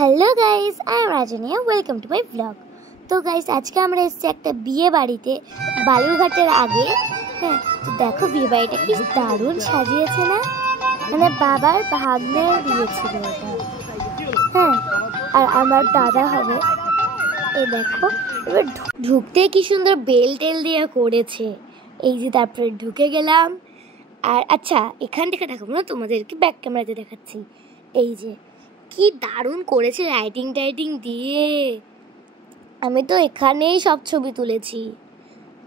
Hello guys, I am Rajniya, welcome to my blog. তো guys, আজকে আমরা এসেছি একটা বিয়ে বাড়িতে বালুরঘাটের আগে। হ্যাঁ, তো দেখো বিয়ে বাড়িটা কি দারুণ সাজিয়েছে না? মানে বাবার ভাগ্নের বিয়ে ছিল এটা। হ্যাঁ, আর আমার দাদা হবে। এই দেখো, এবার ঢুকতে কি সুন্দর বেল টেল দিয়ে করেছে। এই যে তারপরে ঢুকে গেলাম। আর আচ্ছা, এখান থেকে দেখাবো না, তোমাদেরকে ব্যাক ক্যামেরাতে দেখাচ্ছি। এই যে কি দারুণ করেছে লাইটিং টাইটিং দিয়ে। আমি তো এখানেই সব ছবি তুলেছি,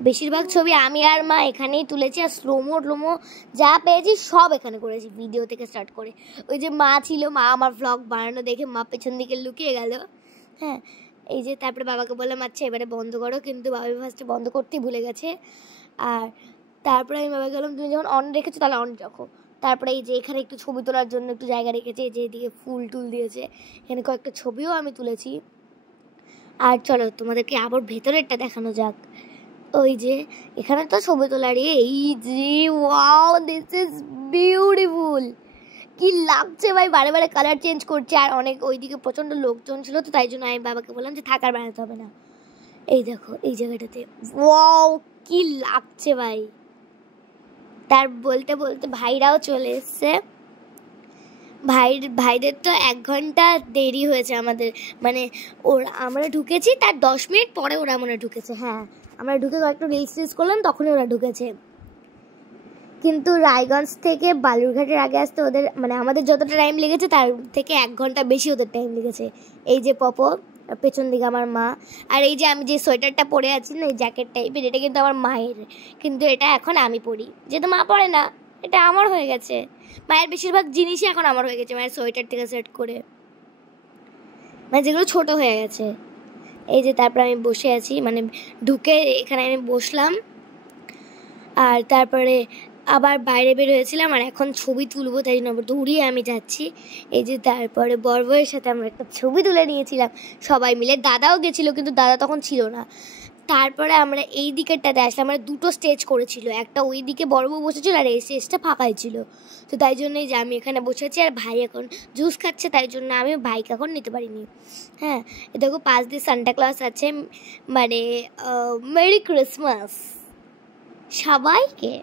বেশিরভাগ ছবি আমি আর মা এখানেই তুলেছি। আর স্লোমো টোমো যা পেয়েছি সব এখানে করেছি, ভিডিও থেকে স্টার্ট করে। ওই যে মা ছিল, মা আমার ভ্লগ বানানো দেখে মা পেছন দিকে লুকিয়ে গেল। হ্যাঁ, এই যে তারপরে বাবাকে বললাম আচ্ছা এবারে বন্ধ করো, কিন্তু বাবা ফার্স্টে বন্ধ করতেই ভুলে গেছে। আর তারপরে আমি বাবাকে বললাম তুমি যখন অন রেখেছো তাহলে অন রাখো। তারপরে এই যে এখানে একটু ছবি তোলার জন্য একটু জায়গা রেখেছে, যে এদিকে ফুল টুল দিয়েছে, এখানে কয়েকটা ছবিও আমি তুলেছি। আর চলো তোমাদেরকে আবার ভেতরেরটা দেখানো যাক। ওই যে এখানে তো ছবি তোলারই, এই যে ওয়াও, দিস ইজ বিউটিফুল। কি লাগছে ভাই, বারে বারে কালার চেঞ্জ করছে। আর অনেক ওইদিকে প্রচণ্ড লোকজন ছিল, তো তাই জন্য আমি বাবাকে বললাম যে থাকার বানাতে হবে না। এই দেখো এই জায়গাটাতে ওয়াও কি লাগছে ভাই। তার বলতে বলতে ভাইরাও চলে এসছে। ভাইদের তো 1 ঘন্টা দেরি হয়েছে আমাদের, মানে আমরা ঢুকেছি তার 10 মিনিট পরে ওরা মনে ঢুকেছে। হ্যাঁ, আমরা ঢুকে একটু রিলস করলাম, তখনই ওরা ঢুকেছে। কিন্তু রায়গঞ্জ থেকে বালুরঘাটের আগে আসতে ওদের, মানে আমাদের যতটা টাইম লেগেছে তার থেকে 1 ঘন্টা বেশি ওদের টাইম লেগেছে। এই যে পপো, পেছন দিকে আমার মা। আর এই যে আমি যে সোয়েটারটা পরে আছি না, এই জ্যাকেট টাইপের, এটা কিন্তু আমার মায়ের, কিন্তু এটা এখন আমি পরি, যেহেতু মা পরে না, এটা আমার হয়ে গেছে। মায়ের বেশিরভাগ জিনিসই এখন আমার হয়ে গেছে, মায়ের সোয়েটার থেকে সেট করে, মানে যেগুলো ছোট হয়ে গেছে। এই যে তারপর আমি বসে আছি, মানে ঢুকে এখানে আমি বসলাম। আর তারপরে আবার বাইরে বের হয়েছিলাম, আর এখন ছবি তুলবো, তাই জন্য দৌড়িয়ে আমি যাচ্ছি। এই যে তারপরে বরবরের সাথে আমরা একটা ছবি তুলে নিয়েছিলাম সবাই মিলে। দাদাও গেছিলো, কিন্তু দাদা তখন ছিল না। তারপরে আমরা এই দিকেরটাতে আসলাম, আমরা 2টো স্টেজ করেছিল, একটা ওই দিকে বড়বউ বসেছিল আর এই স্টেজটা ফাঁকাই ছিল। তো তাই জন্যই যে আমি এখানে বসে আছি, আর ভাই এখন জুস খাচ্ছে, তাই জন্য আমি বাইক এখন নিতে পারিনি। হ্যাঁ, এ দেখো পাশ দিয়ে সান্টা ক্লজ আছে, মানে মেরি ক্রিসমাস সবাইকে।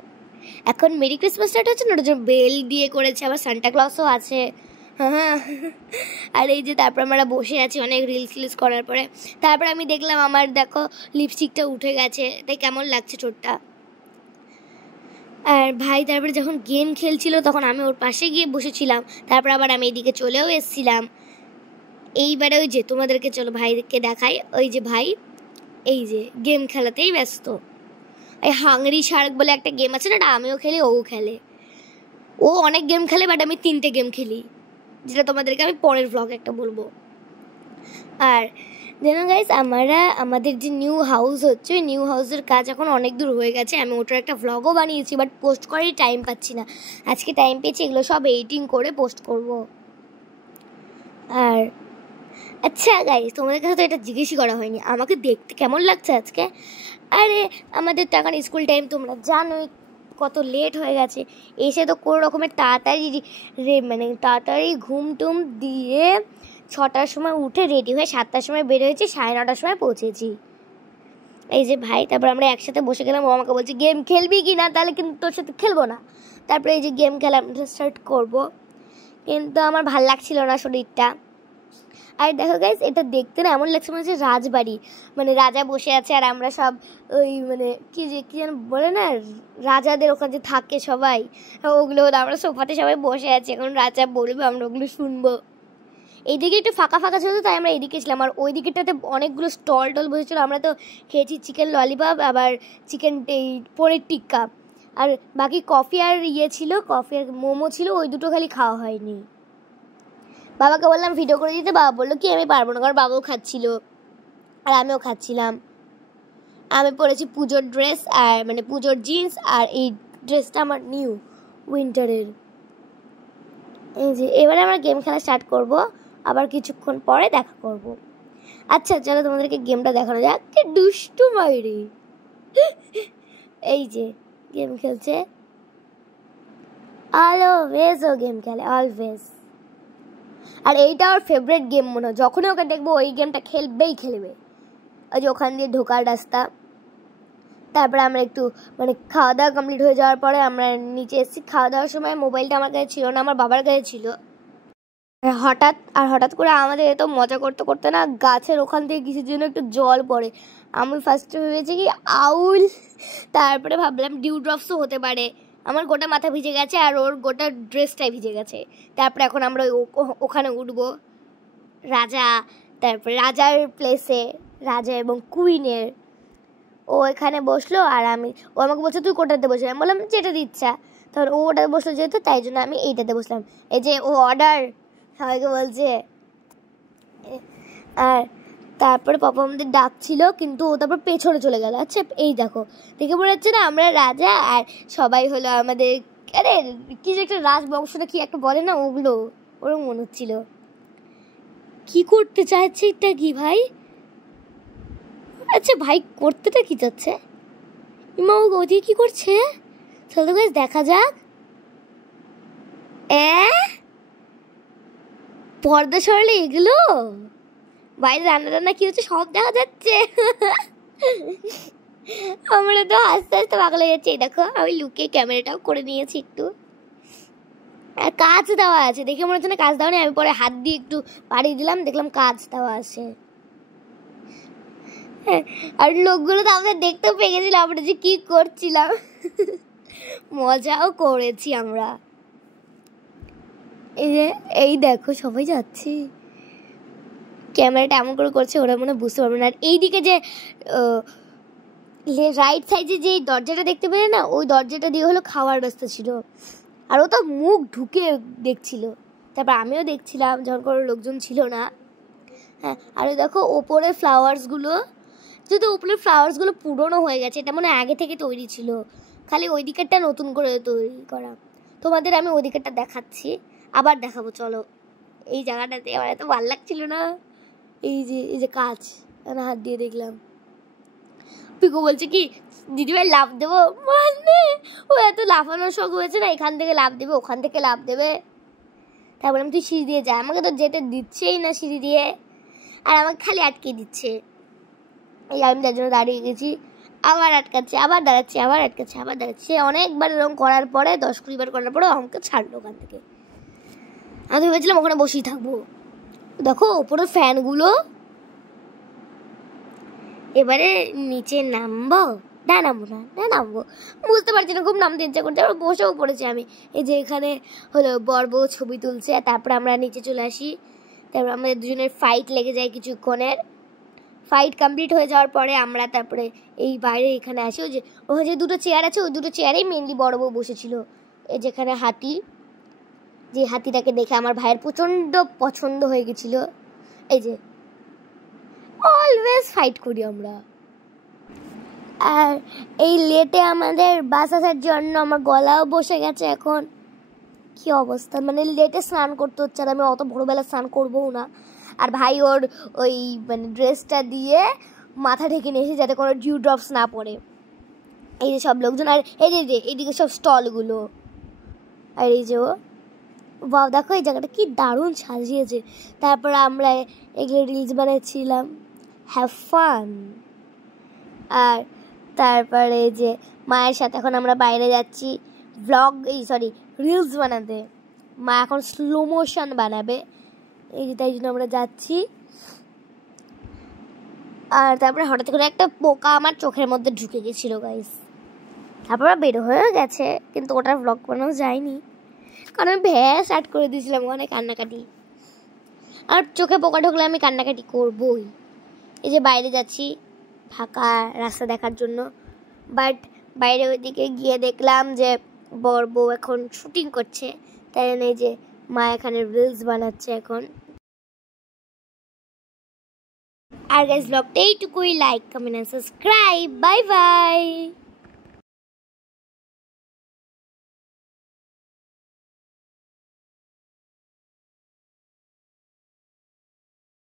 এখন মেরি ক্রিসমাস স্টার্ট হচ্ছে না, ওটা জন্য বেল দিয়ে করেছে, আবার সান্টা ক্লজও আছে। হ্যাঁ, আর এই যে তারপর আমরা বসে আছি অনেক রিলস করার পরে। তারপর আমি দেখলাম আমার দেখো লিপস্টিকটা উঠে গেছে, তাই কেমন লাগছে ঠোঁটটা। আর ভাই তারপরে যখন গেম খেলছিল তখন আমি ওর পাশে গিয়ে বসেছিলাম। তারপর আবার আমি এইদিকে চলেও এসেছিলাম। এইবারে ওই যে তোমাদেরকে চলো ভাইকে দেখাই। ওই যে ভাই এই যে গেম খেলাতেই ব্যস্ত। এই হাংরি শার্ক বলে একটা গেম আছে না, আমিও খেলি, ও খেলে। ও অনেক গেম খেলে, বাট আমি 3টে গেম খেলি, যেটা তোমাদেরকে আমি পরের ব্লগে একটা বলবো। আর জানো গাইস, আমাদের যে নিউ হাউস হচ্ছে, ওই নিউ হাউসের কাজ এখন অনেক দূর হয়ে গেছে। আমি ওটার একটা ভ্লগও বানিয়েছি, বাট পোস্ট করারই টাইম পাচ্ছি না। আজকে টাইম পেয়েছি, এগুলো সব এডিটিং করে পোস্ট করব। আর আচ্ছা গাইস, তোমাদের কাছে তো এটা জিজ্ঞেসই করা হয়নি, আমাকে দেখতে কেমন লাগছে আজকে। আরে আমাদের তো এখন স্কুল টাইম, তোমরা জানোই কত লেট হয়ে গেছে। এসে তো কোনো রকমের তাড়াতাড়ি ঘুম টুম দিয়ে 6টার সময় উঠে রেডি হয়ে 7টার সময় বের হয়েছি, 9:30টার সময় পৌঁছেছি। এই যে ভাই, তারপর আমরা একসাথে বসে গেলাম। ও আমাকে বলছে গেম খেলবি কি না, তাহলে কিন্তু তোর সাথে খেলবো না। তারপরে এই যে গেম খেলা স্টার্ট করবো, কিন্তু আমার ভাল লাগছিল না শরীরটা। আর দেখো গাইস, এটা দেখতে না এমন লাগছে মনে হচ্ছে রাজবাড়ি, মানে রাজা বসে আছে আর আমরা সব ওই মানে কি যেন বলে না, রাজাদের ওখানে যে থাকে সবাই, ওগুলো আমরা সোফাতে সবাই বসে আছি, এখন রাজা বলবে আমরা ওগুলো শুনবো। এইদিকে একটু ফাঁকা ফাঁকা ছিল, তাই আমরা এইদিকে ছিলাম। আর ওই দিকেটাতে অনেকগুলো স্টল টল বসেছিল, আমরা তো খেয়েছি চিকেন ললিপপ, আবার চিকেন পনির টিক্কা, আর বাকি কফি আর ছিল, কফি আর মোমো ছিল, ওই দুটো খালি খাওয়া হয়নি। বাবাকে বললাম ভিডিও করে দিতে, বাবা বললো কি আমি পারবো না, কারণ বাবাও খাচ্ছিল আর আমিও খাচ্ছিলাম। আমি পরেছি পুজোর ড্রেস, আর মানে পুজোর জিন্স, আর এই ড্রেসটা আমার নিউ উইন্টারের। এই যে এবারে আমরা গেম খেলা স্টার্ট করব, আবার কিছুক্ষণ পরে দেখা করব। আচ্ছা চলো তোমাদেরকে গেমটা দেখানো যাক। কি দুষ্টু মাইরি, এই যে গেম খেলছে, অলওয়েজ ও গেম খেলে অলওয়েজ। আর এইটা ওর ফেভারিট গেম মনে হয়, যখনই ওকে দেখবো ওই গেমটা খেলবে। ওই যে ওখান দিয়ে ঢোকার রাস্তা। তারপরে আমরা একটু মানে খাওয়া দাওয়া কমপ্লিট হয়ে যাওয়ার পরে আমরা নিচে এসেছি। খাওয়া দাওয়ার সময় মোবাইলটা আমার কাছে ছিল না, আমার বাবার কাছে ছিল। হঠাৎ করে আমাদের এত মজা করতে করতে না গাছের ওখান থেকে কিছুর জন্য একটু জল পড়ে। আমি ফার্স্টে ভেবেছি কি আউল, তারপরে ভাবলাম ডিউড্রপসও হতে পারে। আমার গোটা মাথা ভিজে গেছে আর ওর গোটা ড্রেসটাই ভিজে গেছে। তারপরে এখন আমরা ওখানে উঠবো তারপরে রাজার প্লেসে, রাজা এবং কুইনের। ও এখানে বসলো আর ও আমাকে বলছে তুই কোটাতে বসে, আমি বললাম যেটাতে ইচ্ছা। তখন ও ওটাতে বসলো যেহেতু, তাই জন্য আমি এইটাতে বসলাম। এই যে ও অর্ডার সবাইকে বলছে। আর তারপরে পাপা আমাদের ডাকছিল, কিন্তু ও তারপর পেছনে চলে গেল। আচ্ছা এই দেখে মনে হচ্ছে না আমরা রাজা আর সবাই হলো আমাদের, আরে কি যে একটা রাজবংশটা কি একটা বলে না, ওগুলো ওরকম মনে হচ্ছিল। কি করতে চাইছে এটা কি ভাই? আচ্ছা ভাই করতেটা কি চাচ্ছে? ইমা ওদিকে কি করছে? চলো গাইস দেখা যাক। পর্দা সরালে এগুলো বাইরে রান্না কি হচ্ছে সব দেখা যাচ্ছে। আমরা তো আস্তে আস্তে পাগল হয়ে যাচ্ছি। দেখো আমি লুকিয়ে ক্যামেরাটাও করে নিয়েছি একটু। আর কাজ দেওয়া আছে, দেখে মনে হচ্ছে না কাজ দেওয়া নেই। আমি পরে হাত দিয়ে একটু বাড়িয়ে দিলাম, দেখলাম কাজ দেওয়া আছে। আর লোকগুলো তো আমাদের দেখতেও পেয়ে গেছিল আমরা যে কি করছিলাম। মজাও করেছি আমরা। এই দেখো সবাই যাচ্ছি, ক্যামেরাটা এমন করে করছে ওরা মনে বুঝতে পারবে না। আর এইদিকে যে রাইট সাইডে যে দরজাটা দেখতে পেলে না, ওই দরজাটা দিয়ে হলো খাওয়ার রাস্তা ছিল। আর ও তো মুখ ঢুকে দেখছিল। তারপর আমিও দেখছিলাম যখন কোনো লোকজন ছিল না। হ্যাঁ, আর দেখো ওপরের ফ্লাওয়ার্সগুলো, যেহেতু উপরের ফ্লাওয়ার্সগুলো পুরনো হয়ে গেছে, এটা মনে হয় আগে থেকে তৈরি ছিল, খালি ওই দিকেরটা নতুন করে তৈরি করা। তোমাদের আমি ওই দিকেরটা দেখাচ্ছি, আবার দেখাবো চলো। এই জায়গাটাতে আমার এত ভালো লাগছিল না। এই যে কাজ, আমি হাত দিয়ে দেখলাম। পিকু বলছে কি দিদিভাই লাফ দেবো, মানে ও এত লাফানোর শখ হয়েছে না, এখান থেকে লাফ দেবে ওখান থেকে লাফ দেবে। তারপরে আমি তুই সিঁড়ি দিয়ে যা, আমাকে তো যেতে দিচ্ছেই না সিঁড়ি দিয়ে, আর আমাকে খালি আটকে দিচ্ছে। এই আমি তার জন্য দাঁড়িয়ে গেছি, আবার আটকাচ্ছে, আবার দাঁড়াচ্ছে, আবার আটকাচ্ছে, আবার দাঁড়াচ্ছে। অনেকবার এরকম করার পরে 10-20 বার করার পরে আমাকে ছাড়লো ওখান থেকে। আমি ভেবেছিলাম ওখানে বসেই থাকবো। দেখো ওপরে ফ্যানগুলো। এবারে নিচে নামবো নামবো বুঝতে পারছি না, খুব নামতে ইচ্ছা করছে। আবার বসেও পড়েছি আমি। এই যে এখানে হলো বর বউ ছবি তুলছে, তারপরে আমরা নিচে চলে আসি। তারপর আমাদের দুজনের ফাইট লেগে যায় কিছুক্ষণের। ফাইট কমপ্লিট হয়ে যাওয়ার পরে আমরা তারপরে এই বাইরে এখানে আসি। ওই যে দুটো চেয়ার আছে, ওই দুটো চেয়ারেই মেনলি বড় বউ বসেছিল। এই যেখানে হাতি, যে হাতিটাকে দেখে আমার ভাইয়ের প্রচণ্ড পছন্দ হয়ে গেছিল। এই যে অলওয়েজ ফাইট করি আমরা। আর এই লেটে আমাদের বাস আসার জন্য আমার গলাও বসে গেছে এখন। কি অবস্থা, মানে লেটে স্নান করতে হচ্ছে, আর আমি অত ভোরবেলা স্নান করবোও না। আর ভাই ওর ওই মানে ড্রেসটা দিয়ে মাথা ঢেকে নিয়েছে যাতে কোনো ডিউ ড্রপস না পড়ে। এই যে সব লোকজন, আর এই যে এইদিকে সব স্টলগুলো। আর এই যে বাহ দেখো এই জায়গাটা কি দারুণ সাজিয়েছে। তারপর আমরা এগুলো রিলস বানাচ্ছিলাম, হ্যাভ ফান। আর তারপরে যে মায়ের সাথে এখন আমরা বাইরে যাচ্ছি রিলস বানাতে। মা এখন স্লো মোশন বানাবে, এই যে তাই জন্য আমরা যাচ্ছি। আর তারপরে হঠাৎ করে একটা পোকা আমার চোখের মধ্যে ঢুকে গেছিল গাইস। তারপর বের হয়ে গেছে, কিন্তু ওটার ব্লগ বানানো যায়নি, কারণ আমি স্টার্ট করে দিয়েছিলাম অনেক কান্নাকাটি। আর চোখে পোকা ঢুকলে আমি কান্নাকাটি করবই। এই যে বাইরে যাচ্ছি ফাঁকা রাস্তা দেখার জন্য, বাট বাইরে ওইদিকে গিয়ে দেখলাম যে বর বউ এখন শুটিং করছে, তাই জন্য এই যে মা এখানে রিলস বানাচ্ছে এখন। আর গাইস ব্লগটা এইটুকুই, like comment subscribe, bye bye.